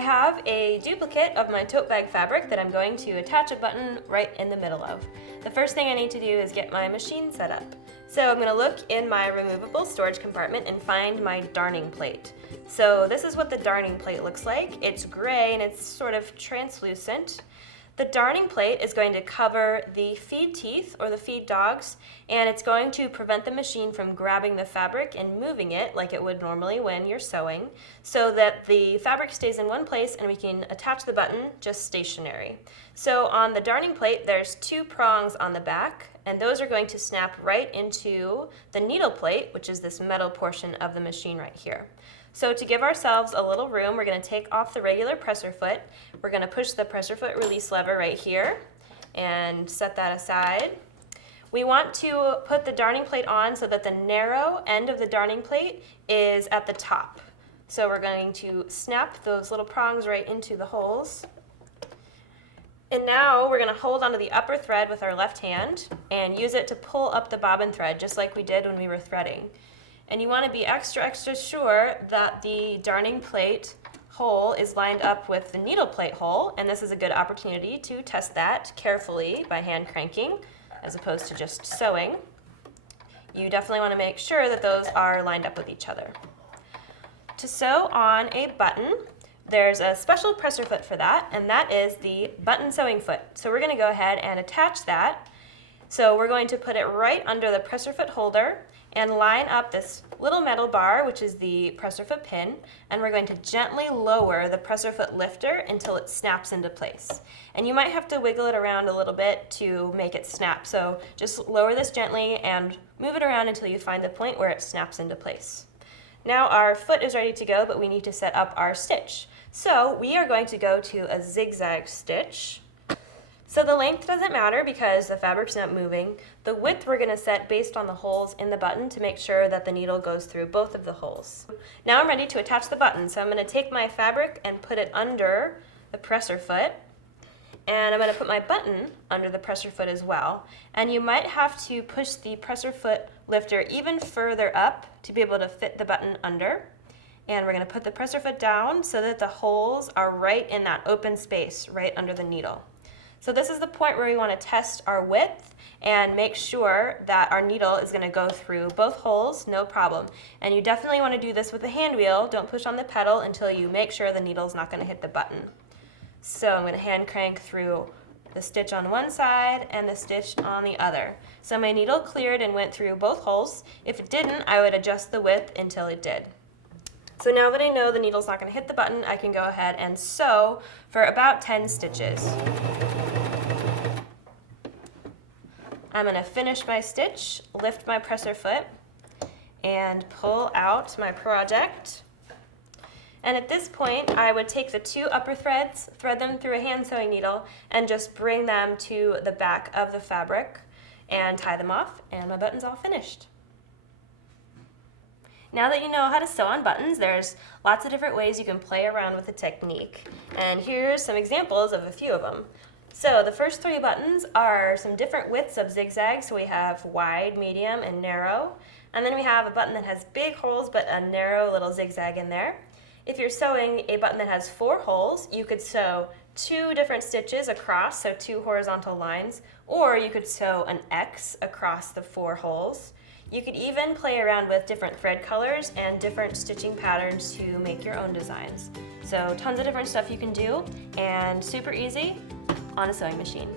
have a duplicate of my tote bag fabric that I'm going to attach a button right in the middle of. The first thing I need to do is get my machine set up. So I'm going to look in my removable storage compartment and find my darning plate. So this is what the darning plate looks like. It's gray and it's sort of translucent. The darning plate is going to cover the feed teeth or the feed dogs, and it's going to prevent the machine from grabbing the fabric and moving it like it would normally when you're sewing, so that the fabric stays in one place and we can attach the button just stationary. So on the darning plate, there's 2 prongs on the back, and those are going to snap right into the needle plate, which is this metal portion of the machine right here. So to give ourselves a little room, we're going to take off the regular presser foot. We're going to push the presser foot release lever right here and set that aside. We want to put the darning plate on so that the narrow end of the darning plate is at the top. So we're going to snap those little prongs right into the holes. And now we're going to hold onto the upper thread with our left hand and use it to pull up the bobbin thread, just like we did when we were threading. And you want to be extra sure that the darning plate hole is lined up with the needle plate hole, and this is a good opportunity to test that carefully by hand cranking as opposed to just sewing. You definitely want to make sure that those are lined up with each other. To sew on a button, there's a special presser foot for that, and that is the button sewing foot. So we're going to go ahead and attach that. So we're going to put it right under the presser foot holder and line up this little metal bar, which is the presser foot pin, and we're going to gently lower the presser foot lifter until it snaps into place. And you might have to wiggle it around a little bit to make it snap, so just lower this gently and move it around until you find the point where it snaps into place. Now our foot is ready to go, but we need to set up our stitch. So we are going to go to a zigzag stitch. So the length doesn't matter because the fabric's not moving. The width we're going to set based on the holes in the button to make sure that the needle goes through both of the holes. Now I'm ready to attach the button. So I'm going to take my fabric and put it under the presser foot. And I'm going to put my button under the presser foot as well. And you might have to push the presser foot lifter even further up to be able to fit the button under. And we're going to put the presser foot down so that the holes are right in that open space right under the needle. So this is the point where we want to test our width and make sure that our needle is going to go through both holes, no problem. And you definitely want to do this with the hand wheel. Don't push on the pedal until you make sure the needle's not going to hit the button. So I'm going to hand crank through the stitch on one side and the stitch on the other. So my needle cleared and went through both holes. If it didn't, I would adjust the width until it did. So now that I know the needle's not going to hit the button, I can go ahead and sew for about 10 stitches. I'm going to finish my stitch, lift my presser foot, and pull out my project. And at this point, I would take the 2 upper threads, thread them through a hand sewing needle, and just bring them to the back of the fabric and tie them off, and my button's all finished. Now that you know how to sew on buttons, there's lots of different ways you can play around with the technique. And here's some examples of a few of them. So the first 3 buttons are some different widths of zigzags. So we have wide, medium, and narrow. And then we have a button that has big holes but a narrow little zigzag in there. If you're sewing a button that has 4 holes, you could sew 2 different stitches across, so 2 horizontal lines, or you could sew an X across the 4 holes. You could even play around with different thread colors and different stitching patterns to make your own designs. So tons of different stuff you can do, and super easy on a sewing machine.